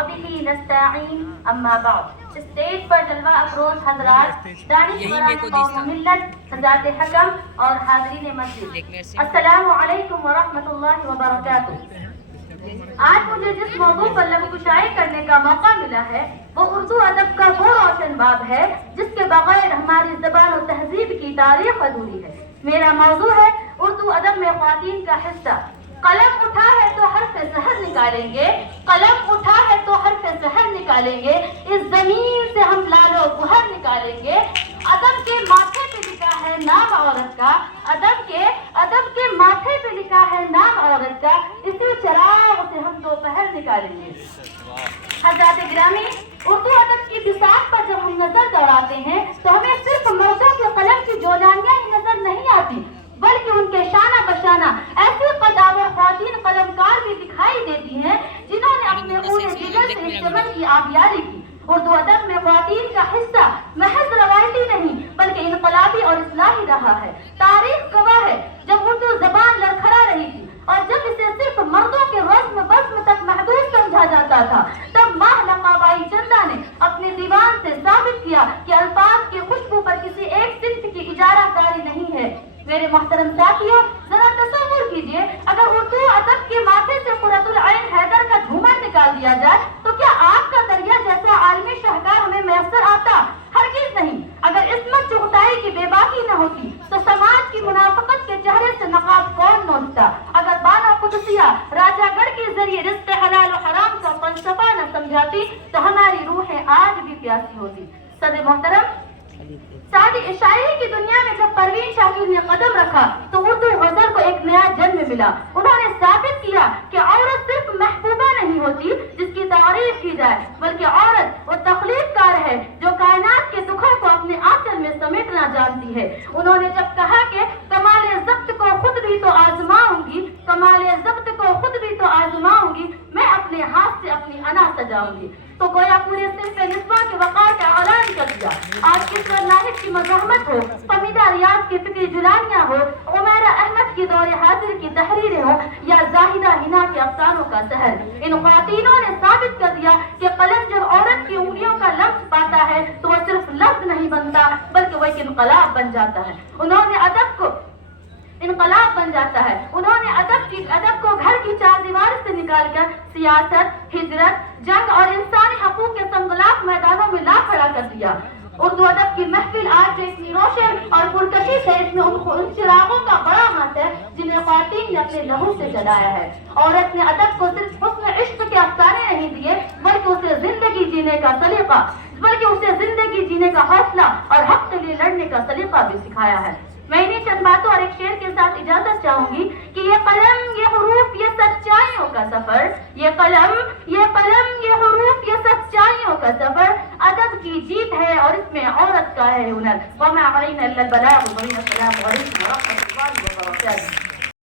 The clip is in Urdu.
وبه نستعین اما بعد۔ اسٹیج پر جلوہ افروز حضرات، دانشوران قوم ملت، حضرات حکم اور حاضرین مسجد، السلام علیکم ورحمۃ اللہ وبرکاتہ۔ آج مجھے جس موضوع پر لب کشائی کرنے کا موقع ملا ہے وہ اردو ادب کا وہ روشن باب ہے جس کے بغیر ہماری زبان و تہذیب کی تاریخ ادھوری ہے۔ میرا موضوع ہے اردو ادب میں خواتین کا حصہ۔ قلم اٹھا ہے تو حرف سحر نکالیں گے، قلم اٹھا ہے تو حرف سحر نکالیں گے، اس زمین سے ہم لال و گہر نکالیں گے۔ ادب کے ماتھے پہ لکھا ہے نام عورت کا، ادب کے ماتھے پہ لکھا ہے نام عورت کا، اسی چراغ سے ہم دوپہر نکالیں گے۔ حضرات گرامی، اردو ادب کی بساط پر جب ہم نظر دوڑاتے ہیں تو ہمیں صرف مردوں کے قلم کی جولانیاں ہی نظر نہیں آتی بلکہ ان کے شانہ بشانہ ایسی قداور خواتین قلمکار بھی دکھائی دیتی ہیں جنہوں نے اپنے خون جگر سے اس چمن کی آبیاری کی۔ اردو ادب میں خواتین کا حصہ محض روایتی نہیں بلکہ انقلابی اور اصلاحی رہا ہے۔ تاریخ گواہ ہے جب اردو زبان لڑکھڑا رہی تھی اور جب اسے صرف مردوں کے رسم بسم تک محدود سمجھا جاتا تھا، تب ماں لقابائی چندہ نے اپنے دیوان سے ثابت کیا کہ الفاظ کی خوشبو پر کسی ایک صنف کی اجارہ کاری نہیں ہے۔ میرے محترم ساتھیوں، ذرا تصور کیجئے اگر اردو ادب کے ماتھے سے قرۃ العین حیدر کا جھومر نکال دیا جائے تو کیا آگ کا دریا جیسا عالمی شاہکار ہمیں میسر آتا؟ ہرگز نہیں۔ اگر عصمت چغتائی کی بے باکی نہ ہوتی تو سماج کی منافقت کے چہرے سے نقاب کون نوچتا؟ اگر بانو قدسیہ راجہ گڑھ کے ذریعے رزق حلال و حرام کا فلسفہ نہ سمجھاتی تو ہماری روحیں آج بھی پیاسی ہوتی۔ صدر محترم، سعودی شاعری کی دنیا میں جب پروین شاکر نے قدم رکھا تو اردو غزل کو ایک نیا جنم ملا۔ انہوں نے ثابت کیا کہ عورت صرف محبوبہ نہیں ہوتی جس کی تعریف کی جائے بلکہ عورت وہ تخلیق کار ہے جو کائنات کے دکھوں کو اپنے آنچل میں سمیٹنا جانتی ہے۔ انہوں نے جب کہا کہ کمال ضبط کو خود بھی تو آزماؤں گی، کمال ضبط کو خود بھی تو آزماؤں گی، میں اپنے ہاتھ سے اپنی انا سجاؤں گی، تو گویا پورے صنف نسواں کے وقار کا اعلان کر دیا۔ آج کشور ناہید کی مزاحمت ہو، حمیدہ ریاض کی فکری جلانیاں ہو، عمیرہ احمد کی دور حاضر کی تحریریں ہوں یا زاہدہ ہنا کے افسانوں کا سحر، ان خواتینوں نے ثابت کر دیا کہ قلم جب عورت کی انگلیوں کا لفظ پاتا ہے تو وہ صرف لفظ نہیں بنتا بلکہ وہ ایک انقلاب بن جاتا ہے۔ انہوں نے ادب کو انقلاب بن جاتا ہے۔ انہوں نے ادب کو گھر کی چار دیوار سے نکال کر سیاست، ہجرت، جنگ اور انسانی حقوق کے سنگلاخ میدانوں میں لا کھڑا کر دیا۔ اردو ادب کی محفل آج جو اتنی روشن اور پرکشش ہے، اس میں ان چراغوں کا بڑا ہاتھ ہے جنہیں خواتین نے اپنے لہو سے جلایا ہے۔ عورت نے ادب کو صرف حسن عشق کے افسانے نہیں دیے بلکہ اسے زندگی جینے کا سلیقہ، حوصلہ اور حق کے لیے لڑنے کا سلیقہ بھی سکھایا ہے۔ میں انہیں چند باتوں اور ایک شعر کے ساتھ اجازت چاہوں گی کہ یہ قلم، یہ حروف، یہ سچائیوں کا سفر، یہ قلم، یہ حروف، یہ سچائیوں کا سفر ادب کی جیت ہے اور اس میں عورت کا ہے ہنر۔ وما علینا الا البلاغ، السلام علیکم ورحمۃ اللہ وبرکاتہ۔